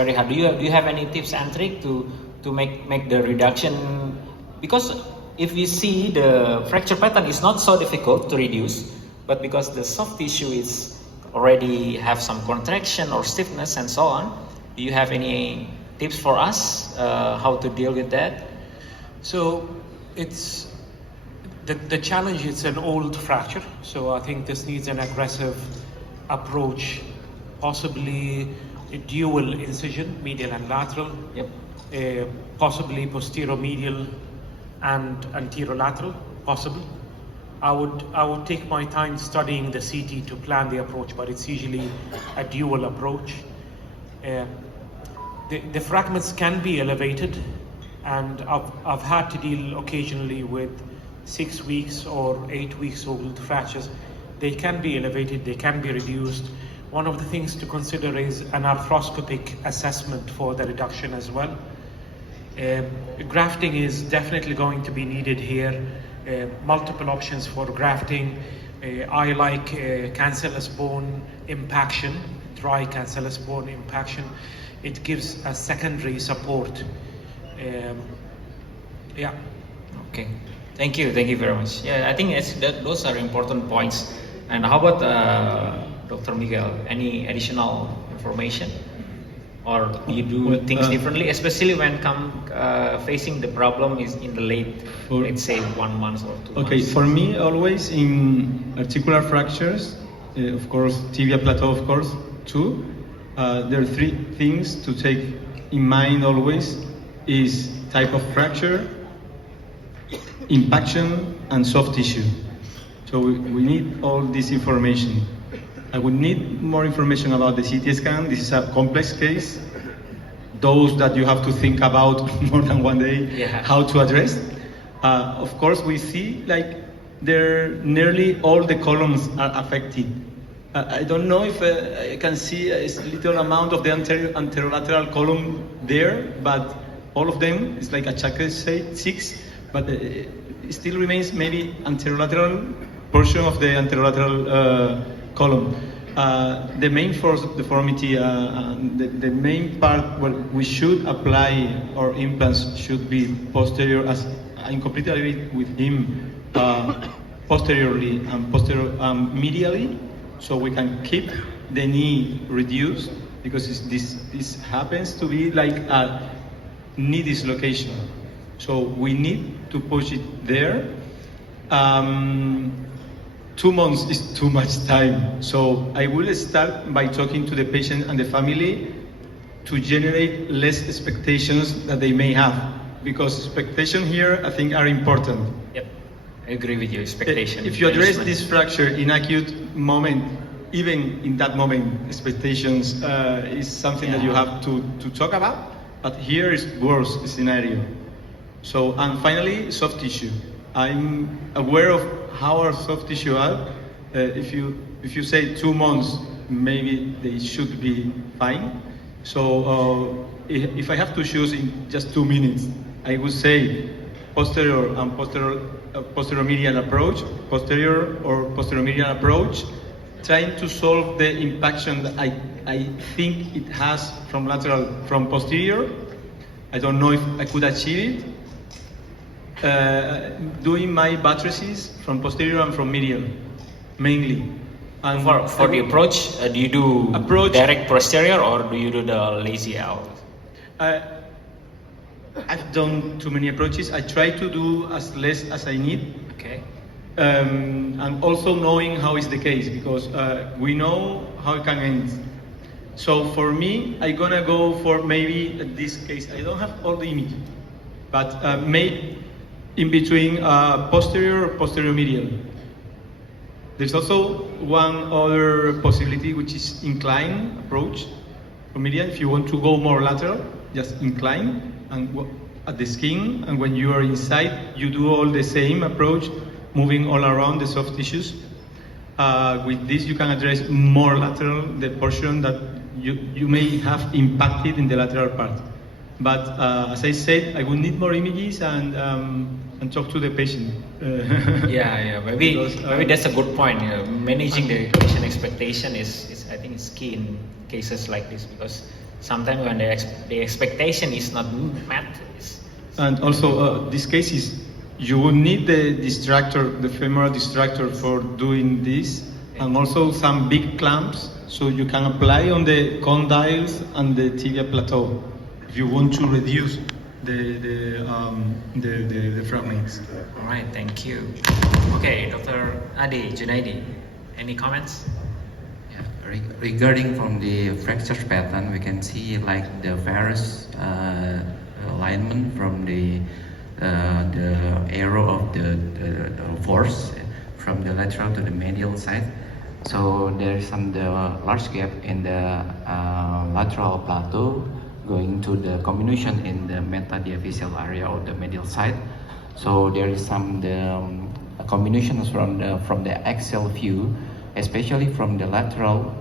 Very hard. Do you have any tips and trick to make the reduction? Because if we see the fracture pattern is not so difficult to reduce, but because the soft tissue is already have some contraction or stiffness and so on, do you have any tips for us how to deal with that? So it's the challenge. It's an old fracture, so I think this needs an aggressive approach, possibly a dual incision, medial and lateral. Yep. Possibly posterior medial and anterolateral, possible. I would take my time studying the CT to plan the approach, but it's usually a dual approach. The fragments can be elevated, and I've had to deal occasionally with 6 weeks or 8 weeks old fractures. They can be elevated, they can be reduced. One of the things to consider is an arthroscopic assessment for the reduction as well. Grafting is definitely going to be needed here. Multiple options for grafting. I like cancellous bone impaction, dry cancellous bone impaction. It gives a secondary support. Yeah. Okay. Thank you very much. Yeah, I think those are important points. And how about Dr. Miguel? Any additional information? Or you do things differently, especially when facing the problem is in the late, let's say 1 month or 2 months? Okay, for me, always in articular fractures, of course, tibia plateau, of course, too. There are 3 things to take in mind always: is type of fracture, impaction, and soft tissue. So we need all this information. I would need more information about the CT scan. This is a complex case. Those that you have to think about more than one day, how to address. Of course, we see like nearly all the columns are affected. I don't know if I can see a little amount of the anterolateral column there, but all of them is like a checkered 6, but it still remains maybe anterolateral portion of the anterolateral column. The main force of deformity, the main part where we should apply our implants should be posterior, as I'm completely agree with him, posteriorly and medially, so we can keep the knee reduced, because this happens to be like a knee dislocation. So we need to push it there. 2 months is too much time. So I will start by talking to the patient and the family to generate less expectations that they may have, because expectations here, I think, are important. Yep, I agree with you. Expectation. If you address this fracture in acute moment, even in that moment, expectations is something that you have to talk about. But here is worse scenario. So, and finally, soft tissue. I'm aware of how our soft tissue are. If you say 2 months, maybe they should be fine. So if I have to choose in just 2 minutes, I would say posterior and posterior medial approach, posterior or posterior medial approach, trying to solve the impaction that I think it has from lateral, from posterior. I don't know if I could achieve it. Doing my buttresses from posterior and from medial, mainly. And for the approach, do you do direct posterior or do you do the lazy out? I've done too many approaches. I try to do as less as I need. Okay. And also knowing how is the case, because we know how it can end. So for me, I'm gonna go for maybe in this case, I don't have all the image, but maybe in between posterior medial. There's also one other possibility, which is incline approach for medial. If you want to go more lateral, just incline and at the skin, and when you are inside, you do all the same approach, moving all around the soft tissues. With this, you can address more lateral, the portion that you may have impacted in the lateral part. But as I said, I will need more images and talk to the patient. Maybe that's a good point. Managing the patient expectation is I think is key in cases like this, because sometimes when the expectation is not met. And also, this case is you will need the distractor, the femoral distractor for doing this, and also some big clamps so you can apply on the condyles and the tibia plateau if you want to reduce the fragments. All right, thank you. Okay, Dr. Adi Junaidi, any comments? Yeah, regarding from the fracture pattern, we can see like the various alignment from the arrow of the force from the lateral to the medial side. So there is some large gap in the lateral plateau going to the comminution in the metadiaphyseal area of the medial side. So there is some combinations from the axial view, especially from the lateral